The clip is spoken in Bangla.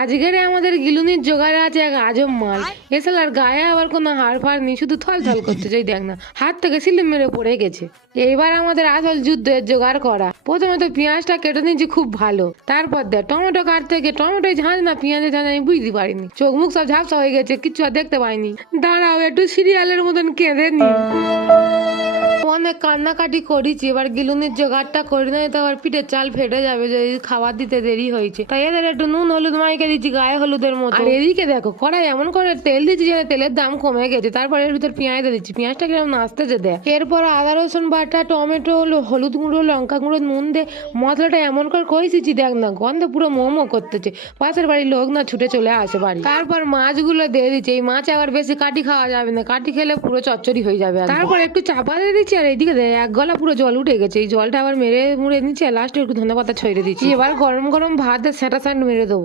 আজকের আমাদের গিলুনির জোগাড়ে আছে এক আজব মাল। এসেল আর গায়ে আবার কোনো হাড় ফাড় নেই, শুধু থল থল করতে চাই। দেখ না, হাত থেকে সিলিম মেরে পড়ে গেছে। এইবার আমাদের আসল যুদ্ধের জোগাড় করা। প্রথমে তো পেঁয়াজটা কেটে নিয়েছি খুব ভালো, তারপর দেখ টমেটো কাটতে গিয়ে টমেটোই ঝাঁঝ না পেঁয়াজের ঝাঁঝ আমি বুঝতে পারিনি। চোখ মুখ সব ঝাপসা হয়ে গেছে, কিচ্ছু আর দেখতে পাইনি। দাঁড়াও, একটু সিরিয়ালের মতন কেঁদে নি। অনেক কান্নাকাটি করেছি, এবার গিলুনির জোগাড়টা করে নেই তো আবার পিঠের চাল ফেটে যাবে যদি খাবার দিতে দেরি হয়েছে। তাই এদের একটু নুন হলুদ মাইকে দিচ্ছি গায়ে হলুদের মতো। আর এদিকে দেখো কড়াই এমন করে তেল দিচ্ছি যেন তেলের দাম কমে গেছে। তারপর এর ভিতর পেঁয়াজ দিচ্ছি, পেঁয়াজটা কিরকম নাচতেছে দেয়। এরপর আদা রসুন বাটা, টমেটো, হলুদ গুঁড়ো, লঙ্কা গুঁড়ো, নুন দিয়ে মশলাটা এমন করে কষেছি, দেখ না গন্ধে পুরো মোমো করতেছে। পাশের বাড়ির লোক না ছুটে চলে আসে বাড়ি। তারপর মাছগুলো দিয়ে দিচ্ছি। এই মাছ আবার বেশি কাটি খাওয়া যাবে না, কাটি খেলে পুরো চচ্চড়ি হয়ে যাবে। তারপর একটু চাপা দিয়ে দিচ্ছি, আর এইদিকে এক গলা পুরো জল উঠে গেছে। এই জলটা আবার মেরে মুড়ে নিচ্ছি, আর লাস্টে একটু ধনেপাতা ছড়িয়ে দিচ্ছি। এবার গরম গরম ভাত সেটা মেরে দেবো।